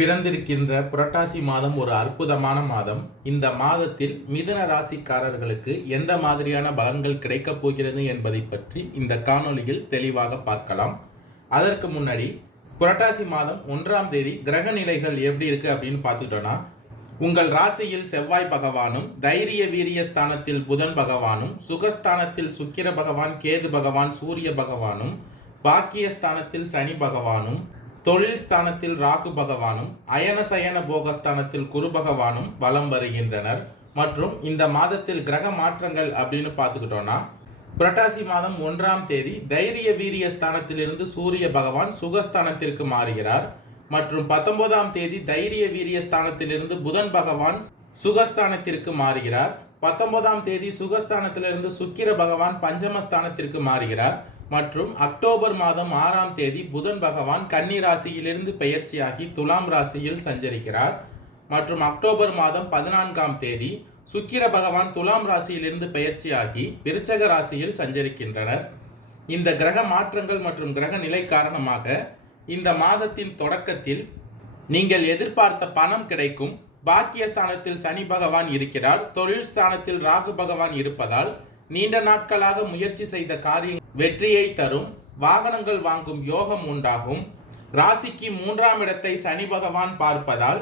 பிறந்திருக்கின்ற புரட்டாசி மாதம் ஒரு அற்புதமான மாதம். இந்த மாதத்தில் மிதுன ராசிக்காரர்களுக்கு எந்த மாதிரியான பலன்கள் கிடைக்கப் போகிறது என்பதை பற்றி இந்த காணொளியில் தெளிவாக பார்க்கலாம். அதற்கு முன்னாடி புரட்டாசி மாதம் 1ஆம் தேதி கிரக நிலைகள் எப்படி இருக்கு அப்படின்னு பார்த்துட்டோம்னா, உங்கள் ராசியில் செவ்வாய் பகவானும், தைரிய வீரிய ஸ்தானத்தில் புதன் பகவானும், சுகஸ்தானத்தில் சுக்கிர பகவான், கேது பகவான், சூரிய பகவானும், பாக்கியஸ்தானத்தில் சனி பகவானும், தொழில் ஸ்தானத்தில் ராகு பகவானும், அயன சயன போகஸ்தானத்தில் குரு பகவானும் வலம் வருகின்றனர். மற்றும் இந்த மாதத்தில் கிரக மாற்றங்கள் அப்படின்னு பார்த்துக்கிட்டோம்னா, புரட்டாசி மாதம் 1ஆம் தேதி தைரிய வீரிய ஸ்தானத்திலிருந்து சூரிய பகவான் சுகஸ்தானத்திற்கு மாறுகிறார். மற்றும் 19ஆம் தேதி தைரிய வீரிய ஸ்தானத்திலிருந்து புதன் பகவான் சுகஸ்தானத்திற்கு மாறுகிறார். 19ஆம் தேதி சுகஸ்தானத்திலிருந்து சுக்கிர பகவான் பஞ்சமஸ்தானத்திற்கு மாறுகிறார். மற்றும் அக்டோபர் மாதம் 6ஆம் தேதி புதன் பகவான் கன்னி ராசியிலிருந்து பெயர்ச்சியாகி துலாம் ராசியில் சஞ்சரிக்கிறார். மற்றும் அக்டோபர் மாதம் 14ஆம் தேதி சுக்கிர பகவான் துலாம் ராசியிலிருந்து பெயர்ச்சியாகி விருச்சக ராசியில் சஞ்சரிக்கின்றனர். இந்த கிரக மாற்றங்கள் மற்றும் கிரக நிலை காரணமாக இந்த மாதத்தின் தொடக்கத்தில் நீங்கள் எதிர்பார்த்த பணம் கிடைக்கும். பாக்கியஸ்தானத்தில் சனி பகவான் இருக்கிறார். தொழில் ஸ்தானத்தில் ராகு பகவான் இருப்பதால் நீண்ட நாட்களாக முயற்சி செய்த காரியம் வெற்றியை தரும். வாகனங்கள் வாங்கும் யோகம் உண்டாகும். ராசிக்கு 3ஆம் இடத்தை சனி பகவான் பார்ப்பதால்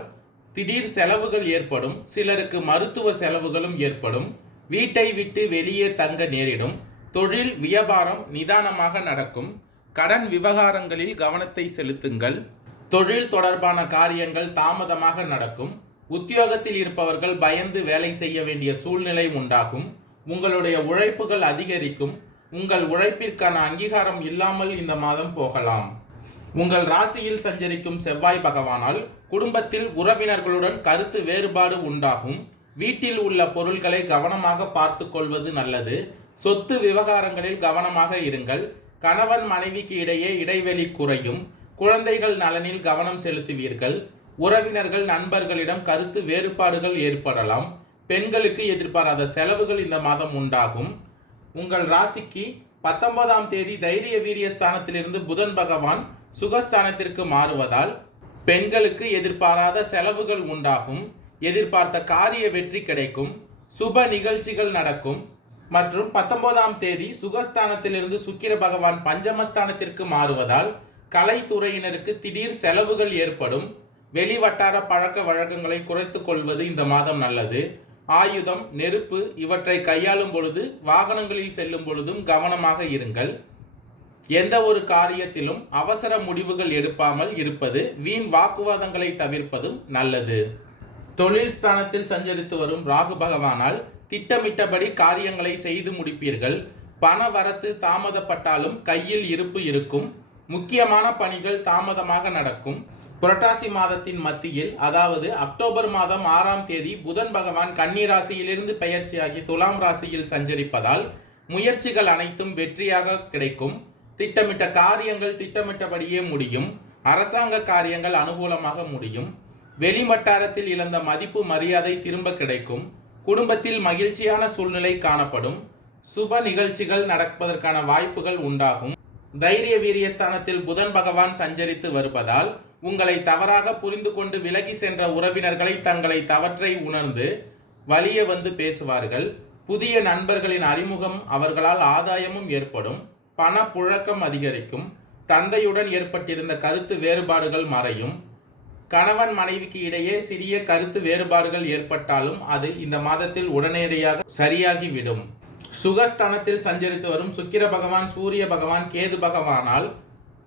திடீர் செலவுகள் ஏற்படும். சிலருக்கு மருத்துவ செலவுகளும் ஏற்படும். வீட்டை விட்டு வெளியே தங்க நேரிடும். தொழில் வியாபாரம் நிதானமாக நடக்கும். கடன் விவகாரங்களில் கவனத்தை செலுத்துங்கள். தொழில் தொடர்பான காரியங்கள் தாமதமாக நடக்கும். உத்தியோகத்தில் இருப்பவர்கள் பயந்து வேலை செய்ய வேண்டிய சூழ்நிலை உண்டாகும். உங்களுடைய உழைப்புகள் அதிகரிக்கும். உங்கள் உழைப்பிற்கான அங்கீகாரம் இல்லாமல் இந்த மாதம் போகலாம். உங்கள் ராசியில் சஞ்சரிக்கும் செவ்வாய் பகவானால் குடும்பத்தில் உறவினர்களுடன் கருத்து வேறுபாடு உண்டாகும். வீட்டில் உள்ள பொருட்களை கவனமாக பார்த்து கொள்வது நல்லது. சொத்து விவகாரங்களில் கவனமாக இருங்கள். கணவன் மனைவிக்கு இடையே இடைவெளி குறையும். குழந்தைகள் நலனில் கவனம் செலுத்துவீர்கள். உறவினர்கள் நண்பர்களிடம் கருத்து வேறுபாடுகள் ஏற்படலாம். பெண்களுக்கு எதிர்பாராத செலவுகள் இந்த மாதம் உண்டாகும். உங்கள் ராசிக்கு 19ஆம் தேதி தைரிய வீரிய ஸ்தானத்திலிருந்து புதன் பகவான் சுகஸ்தானத்திற்கு மாறுவதால் பெண்களுக்கு எதிர்பாராத செலவுகள் உண்டாகும். எதிர்பார்த்த காரிய வெற்றி கிடைக்கும். சுப நிகழ்ச்சிகள் நடக்கும். மற்றும் 19ஆம் தேதி சுகஸ்தானத்திலிருந்து சுக்கிர பகவான் பஞ்சமஸ்தானத்திற்கு மாறுவதால் கலைத்துறையினருக்கு திடீர் செலவுகள் ஏற்படும். வெளிவட்டார பழக்க வழக்கங்களை குறைத்து கொள்வது இந்த மாதம் நல்லது. ஆயுதம், நெருப்பு இவற்றை கையாளும் பொழுது, வாகனங்களில் செல்லும் பொழுதும் கவனமாக இருங்கள். எந்த ஒரு காரியத்திலும் அவசர முடிவுகள் எடுப்பாமல் இருப்பது, வீண் வாக்குவாதங்களை தவிர்ப்பதும் நல்லது. தொழில் ஸ்தானத்தில் சஞ்சரித்து வரும் ராகு பகவானால் திட்டமிட்டபடி காரியங்களை செய்து முடிப்பீர்கள். பண வரத்து தாமதப்பட்டாலும் கையில் இருப்பு இருக்கும். முக்கியமான பணிகள் தாமதமாக நடக்கும். புரட்டாசி மாதத்தின் மத்தியில், அதாவது அக்டோபர் மாதம் 6ஆம் தேதி புதன் பகவான் கன்னி ராசியிலிருந்து பெயர்ச்சியாகி துலாம் ராசியில் சஞ்சரிப்பதால் முயற்சிகள் அனைத்தும் வெற்றியாக கிடைக்கும். திட்டமிட்ட காரியங்கள் திட்டமிட்டபடியே முடியும். அரசாங்க காரியங்கள் அனுகூலமாக முடியும். வெளிவட்டாரத்தில் இழந்த மதிப்பு மரியாதை திரும்ப கிடைக்கும். குடும்பத்தில் மகிழ்ச்சியான சூழ்நிலை காணப்படும். சுப நிகழ்ச்சிகள் நடப்பதற்கான வாய்ப்புகள் உண்டாகும். தைரிய வீரியஸ்தானத்தில் புதன் பகவான் சஞ்சரித்து வருவதால் உங்களை தவறாக புரிந்து கொண்டு விலகி சென்ற உறவினர்களை தங்களை தவற்றை உணர்ந்து வலிய வந்து பேசுவார்கள். புதிய நண்பர்களின் அறிமுகம் அவர்களால் ஆதாயமும் ஏற்படும். பண புழக்கம் அதிகரிக்கும். தந்தையுடன் ஏற்பட்டிருந்த கருத்து வேறுபாடுகள் மறையும். கணவன் மனைவிக்கு இடையே சிறிய கருத்து வேறுபாடுகள் ஏற்பட்டாலும் அது இந்த மாதத்தில் உடனடியாக சரியாகிவிடும். சுகஸ்தானத்தில் சஞ்சரித்து வரும் சுக்கிர பகவான், சூரிய பகவான், கேது பகவானால்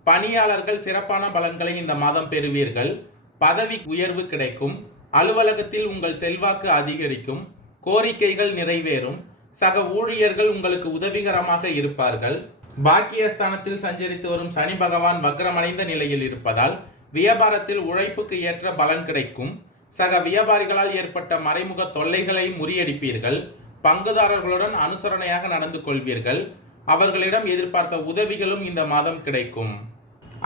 பணியாளர்கள் சிறப்பான பலன்களை இந்த மாதம் பெறுவீர்கள். பதவி உயர்வு கிடைக்கும். அலுவலகத்தில் உங்கள் செல்வாக்கு அதிகரிக்கும். கோரிக்கைகள் நிறைவேறும். சக ஊழியர்கள் உங்களுக்கு உதவிகரமாக இருப்பார்கள். பாக்கியஸ்தானத்தில் சஞ்சரித்து வரும் சனி பகவான் வக்ரமடைந்த நிலையில் இருப்பதால் வியாபாரத்தில் உழைப்புக்கு ஏற்ற பலன் கிடைக்கும். சக வியாபாரிகளால் ஏற்பட்ட மறைமுக தொல்லைகளை முறியடிப்பீர்கள். பங்குதாரர்களுடன் அனுசரணையாக நடந்து கொள்வீர்கள். அவர்களிடம் எதிர்பார்த்த உதவிகளும் இந்த மாதம் கிடைக்கும்.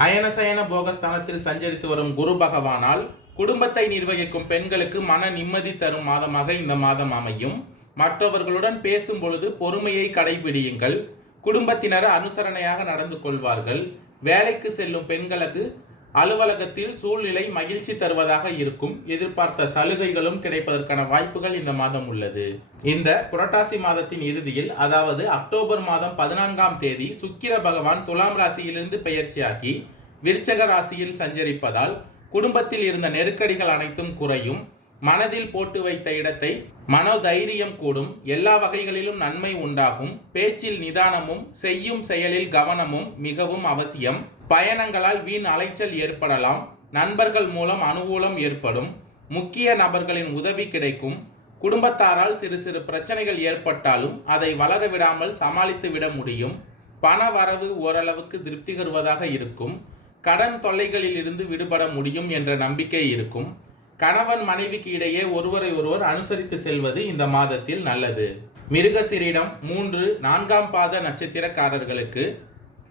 அயனசயன போகஸ்தானத்தில் சஞ்சரித்து வரும் குரு பகவானால் குடும்பத்தை நிர்வகிக்கும் பெண்களுக்கு மன நிம்மதி தரும் மாதமாக இந்த மாதம் அமையும். மற்றவர்களுடன் பேசும் பொழுது பொறுமையை கடைபிடியுங்கள். குடும்பத்தினர் அனுசரணையாக நடந்து கொள்வார்கள். வேலைக்கு செல்லும் பெண்களுக்கு அலுவலகத்தில் சூழ்நிலை மகிழ்ச்சி தருவதாக இருக்கும். எதிர்பார்த்த சலுகைகளும் கிடைப்பதற்கான வாய்ப்புகள் இந்த மாதம் உள்ளது. இந்த புரட்டாசி மாதத்தின் இறுதியில், அதாவது அக்டோபர் மாதம் 14ஆம் தேதி சுக்கிர பகவான் துலாம் ராசியிலிருந்து பெயர்ச்சியாகி விருச்சக ராசியில் சஞ்சரிப்பதால் குடும்பத்தில் இருந்த நெருக்கடிகள் அனைத்தும் குறையும். மனதில் போட்டு வைத்த இடத்தை மனோதைரியம் கூடும். எல்லா வகைகளிலும் நன்மை உண்டாகும். பேச்சில் நிதானமும் செய்யும் செயலில் கவனமும் மிகவும் அவசியம். பயணங்களால் வீண் அலைச்சல் ஏற்படலாம். நண்பர்கள் மூலம் அனுகூலம் ஏற்படும். முக்கிய நபர்களின் உதவி கிடைக்கும். குடும்பத்தாரால் சிறு சிறு பிரச்சனைகள் ஏற்பட்டாலும் அதை வளர விடாமல் சமாளித்து விட முடியும். பண வரவு ஓரளவுக்கு திருப்தி தருவதாக இருக்கும். கடன் தொல்லைகளில் இருந்து விடுபட முடியும் என்ற நம்பிக்கை இருக்கும். கணவன் மனைவிக்கு இடையே ஒருவரை ஒருவர் அனுசரித்து செல்வது இந்த மாதத்தில் நல்லது. மிருகசீரிடம் 3, 4ஆம் பாத நட்சத்திரக்காரர்களுக்கு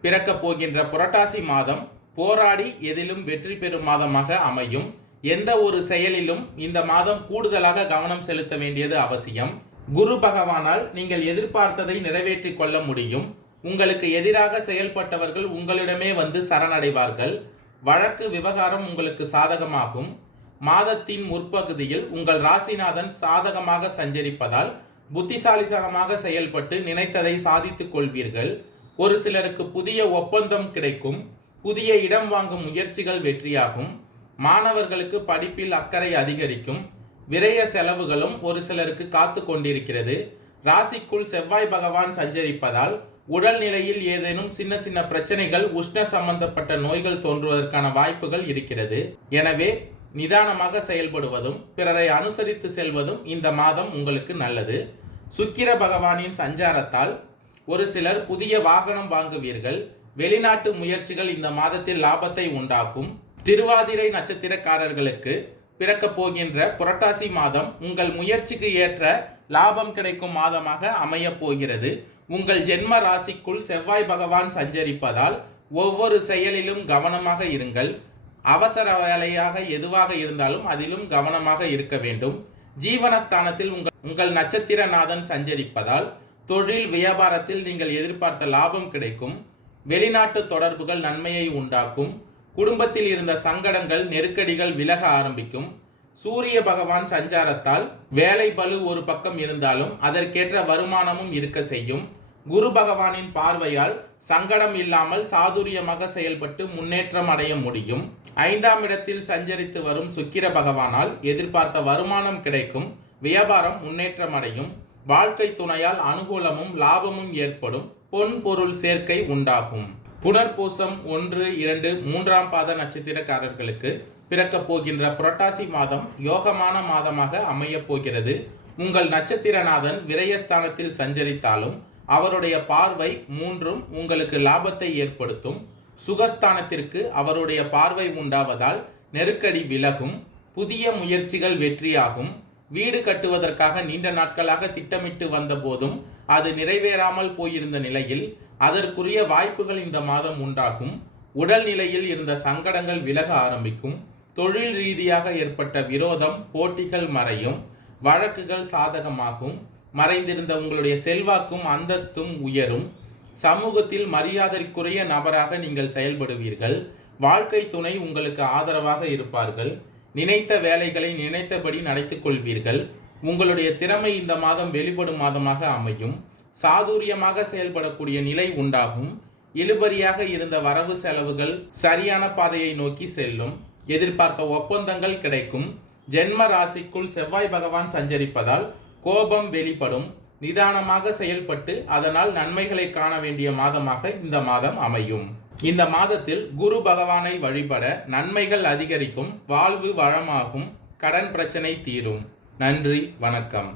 பிறக்க போகின்ற புரட்டாசி மாதம் போராடி எதிலும் வெற்றி பெறும் மாதமாக அமையும். எந்த ஒரு செயலிலும் இந்த மாதம் கூடுதலாக கவனம் செலுத்த வேண்டியது அவசியம். குரு பகவானால் நீங்கள் எதிர்பார்த்ததை நிறைவேற்றிக் கொள்ள முடியும். உங்களுக்கு எதிராக செயல்பட்டவர்கள் உங்களிடமே வந்து சரணடைவார்கள். வழக்கு விவகாரம் உங்களுக்கு சாதகமாகும். மாதத்தின் முற்பகுதியில் உங்கள் ராசிநாதன் சாதகமாக சஞ்சரிப்பதால் புத்திசாலித்தனமாக செயல்பட்டு நினைத்ததை சாதித்துக் கொள்வீர்கள். ஒரு சிலருக்கு புதிய ஒப்பந்தம் கிடைக்கும். புதிய இடம் வாங்கும் முயற்சிகள் வெற்றியாகும். மாணவர்களுக்கு படிப்பில் அக்கறை அதிகரிக்கும். விரய செலவுகளும் ஒரு சிலருக்கு காத்து கொண்டிருக்கிறது. ராசிக்குள் செவ்வாய் பகவான் சஞ்சரிப்பதால் உடல்நிலையில் ஏதேனும் சின்ன சின்ன பிரச்சனைகள், உஷ்ண சம்பந்தப்பட்ட நோய்கள் தோன்றுவதற்கான வாய்ப்புகள் இருக்கிறது. எனவே நிதானமாக செயல்படுவதும் பிறரை அனுசரித்து செல்வதும் இந்த மாதம் உங்களுக்கு நல்லது. சுக்கிர பகவானின் சஞ்சாரத்தால் ஒரு சிலர் புதிய வாகனம் வாங்குவீர்கள். வெளிநாட்டு முயற்சிகள் இந்த மாதத்தில் லாபத்தை உண்டாக்கும். திருவாதிரை நட்சத்திரக்காரர்களுக்கு பிறக்க போகின்ற புரட்டாசி மாதம் உங்கள் முயற்சிக்கு ஏற்ற லாபம் கிடைக்கும் மாதமாக அமைய போகிறது. உங்கள் ஜென்ம ராசிக்குள் செவ்வாய் பகவான் சஞ்சரிப்பதால் ஒவ்வொரு செயலிலும் கவனமாக இருங்கள். அவசர வேலையாக எதுவாக இருந்தாலும் அதிலும் கவனமாக இருக்க வேண்டும். ஜீவனஸ்தானத்தில் உங்கள் நட்சத்திரநாதன் சஞ்சரிப்பதால் தொழில் வியாபாரத்தில் நீங்கள் எதிர்பார்த்த லாபம் கிடைக்கும். வெளிநாட்டு தொடர்புகள் நன்மையை உண்டாக்கும். குடும்பத்தில் இருந்த சங்கடங்கள், நெருக்கடிகள் விலக ஆரம்பிக்கும். சூரிய பகவான் சஞ்சாரத்தால் வேலை பளு ஒரு பக்கம் இருந்தாலும் அதற்கேற்ற வருமானமும் இருக்க செய்யும். குரு பகவானின் பார்வையால் சங்கடம் இல்லாமல் சாதுரியமாக செயல்பட்டு முன்னேற்றம் அடைய முடியும். 5ஆம் இடத்தில் சஞ்சரித்து வரும் சுக்கிர பகவானால் எதிர்பார்த்த வருமானம் கிடைக்கும். வியாபாரம் முன்னேற்றம் அடையும். வாழ்க்கை துணையால் அனுகூலமும் லாபமும் ஏற்படும். பொன் பொருள் சேர்க்கை உண்டாகும். புனர்பூசம் 1, 2, 3ஆம் பாத நட்சத்திரக்காரர்களுக்கு பிறக்க போகின்ற புரட்டாசி மாதம் யோகமான மாதமாக அமையப் போகிறது. உங்கள் நட்சத்திரநாதன் விரயஸ்தானத்தில் சஞ்சரித்தாலும் அவருடைய பார்வை 3ம் உங்களுக்கு லாபத்தை ஏற்படுத்தும். சுகஸ்தானத்திற்கு அவருடைய பார்வை உண்டாவதால் நெருக்கடி விலகும். புதிய முயற்சிகள் வெற்றியாகும். வீடு கட்டுவதற்காக நீண்ட நாட்களாக திட்டமிட்டு வந்த போதும் அது நிறைவேறாமல் போயிருந்த நிலையில் அதற்குரிய வாய்ப்புகள் இந்த மாதம் உண்டாகும். உடல்நிலையில் இருந்த சங்கடங்கள் விலக ஆரம்பிக்கும். தொழில் ரீதியாக ஏற்பட்ட விரோதம், போட்டிகள் மறையும். வழக்குகள் சாதகமாகும். மறைந்திருந்த உங்களுடைய செல்வாக்கும் அந்தஸ்தும் உயரும். சமூகத்தில் மரியாதைக்குரிய நபராக நீங்கள் செயல்படுவீர்கள். வாழ்க்கை துணை உங்களுக்கு ஆதரவாக இருப்பார்கள். நினைத்த வேலைகளை நினைத்தபடி நடத்தி கொள்வீர்கள். உங்களுடைய திறமை இந்த மாதம் வெளிப்படும் மாதமாக அமையும். சாதுரியமாக செயல்படக்கூடிய நிலை உண்டாகும். இழுபறியாக இருந்த வரவு செலவுகள் சரியான பாதையை நோக்கி செல்லும். எதிர்பார்த்த ஒப்பந்தங்கள் கிடைக்கும். ஜென்ம ராசிக்குள் செவ்வாய் பகவான் சஞ்சரிப்பதால் கோபம் வெளிப்படும். நிதானமாக செயல்பட்டு அதனால் நன்மைகளை காண வேண்டிய மாதமாக இந்த மாதம் அமையும். இந்த மாதத்தில் குரு பகவானை வழிபட நன்மைகள் அதிகரிக்கும். வாழ்வு வளமாகும். கடன் பிரச்சனை தீரும். நன்றி, வணக்கம்.